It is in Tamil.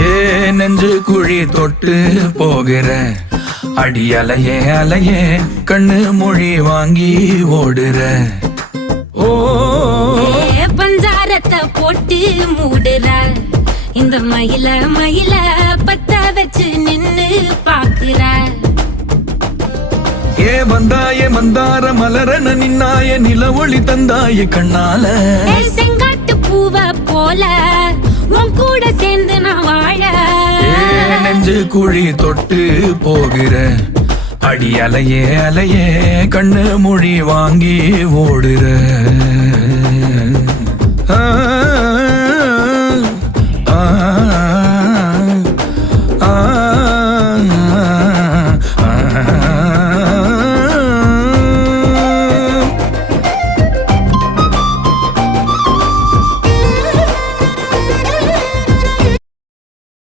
ஏ நெஞ்சு குழி தொட்டு போகிற அடி அலையே அலையே கண்ணு மொழி வாங்கி ஓடுற. ஓ பஞ்சாரத்தை போட்டு மூடுற இந்த மயில மயில பத்த வச்சு நின்னு பாக்குற. ஏ வந்தாய மந்தார மலரன நின்னாய நில ஒளி தந்தாய கண்ணால. செங்காட்டு பூவ போல உன் கூட சேர்ந்து நான் வாழ. நெஞ்சு குழி தொட்டு போகிற அடி அலையே அலையே கண்ணு மொழி வாங்கி ஓடுற. ஆ ஆ